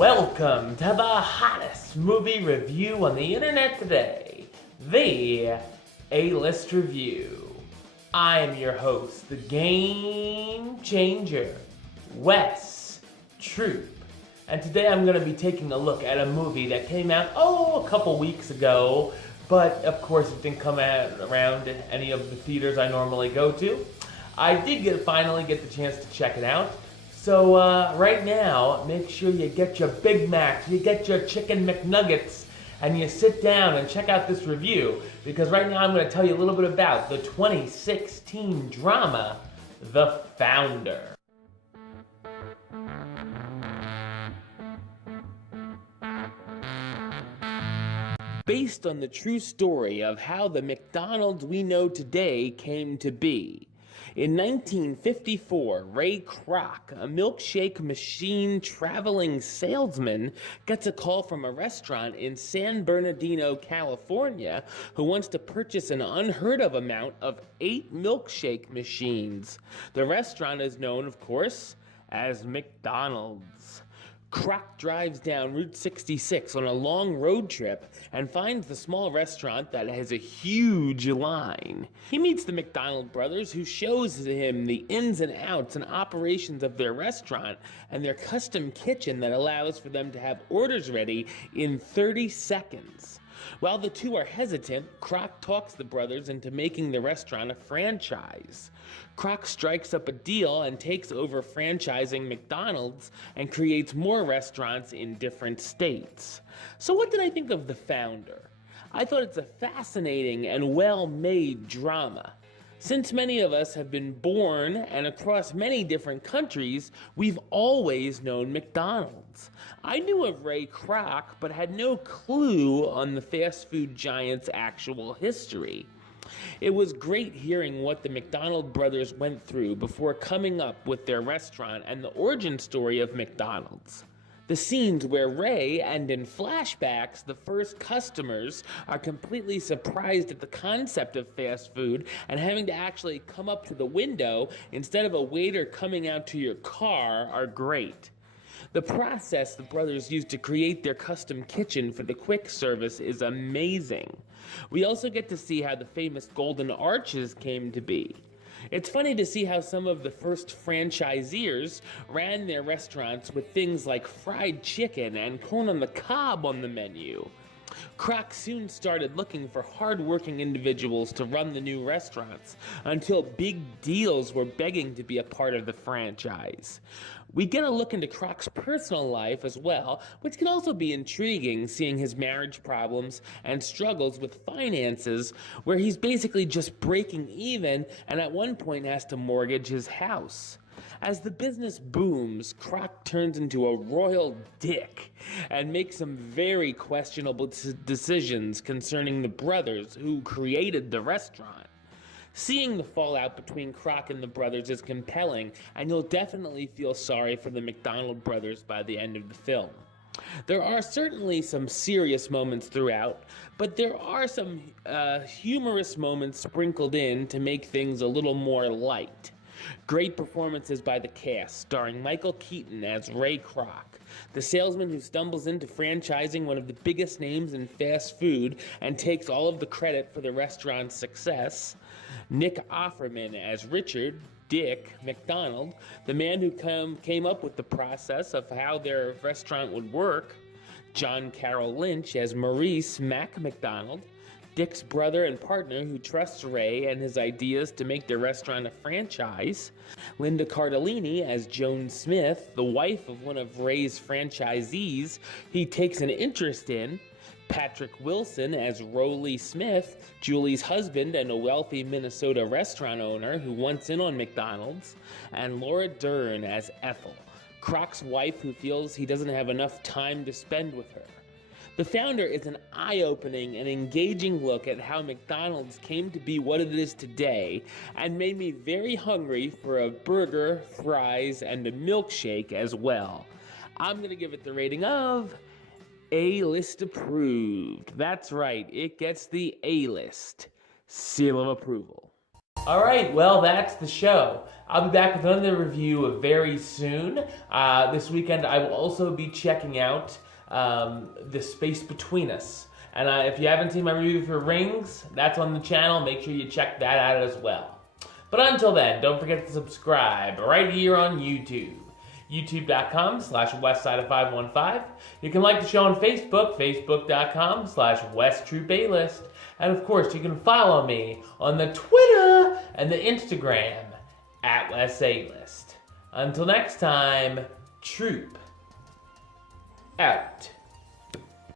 Welcome to the hottest movie review on the internet today, the A-List Review. I'm your host, the Game Changer, Wes Troop. And today I'm going to be taking a look at a movie that came out, a couple weeks ago, but of course it didn't come out around any of the theaters I normally go to. I did finally get the chance to check it out. So right now, make sure you get your Big Macs, you get your Chicken McNuggets, and you sit down and check out this review, because right now I'm going to tell you a little bit about the 2016 drama, The Founder. Based on the true story of how the McDonald's we know today came to be. In 1954, Ray Kroc, a milkshake machine traveling salesman, gets a call from a restaurant in San Bernardino, California, who wants to purchase an unheard of amount of 8 milkshake machines. The restaurant is known, of course, as McDonald's. Kroc drives down Route 66 on a long road trip and finds the small restaurant that has a huge line. He meets the McDonald brothers, who shows him the ins and outs and operations of their restaurant and their custom kitchen that allows for them to have orders ready in 30 seconds. While the two are hesitant, Kroc talks the brothers into making the restaurant a franchise. Kroc strikes up a deal and takes over franchising McDonald's and creates more restaurants in different states. So what did I think of The Founder? I thought it's a fascinating and well-made drama. Since many of us have been born and across many different countries, we've always known McDonald's. I knew of Ray Kroc, but had no clue on the fast food giant's actual history. It was great hearing what the McDonald brothers went through before coming up with their restaurant and the origin story of McDonald's. The scenes where Ray, and in flashbacks, the first customers are completely surprised at the concept of fast food and having to actually come up to the window instead of a waiter coming out to your car are great. The process the brothers used to create their custom kitchen for the quick service is amazing. We also get to see how the famous Golden Arches came to be. It's funny to see how some of the first franchisees ran their restaurants with things like fried chicken and corn on the cob on the menu. Kroc soon started looking for hard-working individuals to run the new restaurants until big deals were begging to be a part of the franchise. We get a look into Kroc's personal life as well, which can also be intriguing, seeing his marriage problems and struggles with finances, where he's basically just breaking even and at one point has to mortgage his house. As the business booms, Kroc turns into a royal dick and makes some very questionable decisions concerning the brothers who created the restaurant. Seeing the fallout between Kroc and the brothers is compelling, and you'll definitely feel sorry for the McDonald brothers by the end of the film. There are certainly some serious moments throughout, but there are some humorous moments sprinkled in to make things a little more light. Great performances by the cast, starring Michael Keaton as Ray Kroc, the salesman who stumbles into franchising one of the biggest names in fast food and takes all of the credit for the restaurant's success. Nick Offerman as Richard Dick McDonald, the man who came up with the process of how their restaurant would work. John Carroll Lynch as Maurice Mac McDonald, Dick's brother and partner who trusts Ray and his ideas to make their restaurant a franchise. Linda Cardellini as Joan Smith, the wife of one of Ray's franchisees he takes an interest in. Patrick Wilson as Rowley Smith, Julie's husband and a wealthy Minnesota restaurant owner who wants in on McDonald's. And Laura Dern as Ethel, Kroc's wife who feels he doesn't have enough time to spend with her. The Founder is an eye-opening and engaging look at how McDonald's came to be what it is today and made me very hungry for a burger, fries, and a milkshake as well. I'm going to give it the rating of A-List approved. That's right, it gets the A-List seal of approval. Alright, well, that's the show. I'll be back with another review very soon. This weekend, I will also be checking out The Space Between Us. And if you haven't seen my review for Rings, that's on the channel. Make sure you check that out as well. But until then, don't forget to subscribe right here on YouTube. youtube.com/westside515. You can like the show on Facebook, facebook.com/WestTruePlaylist. And of course, you can follow me on the Twitter and the Instagram @WestAlist. Until next time, Troop out.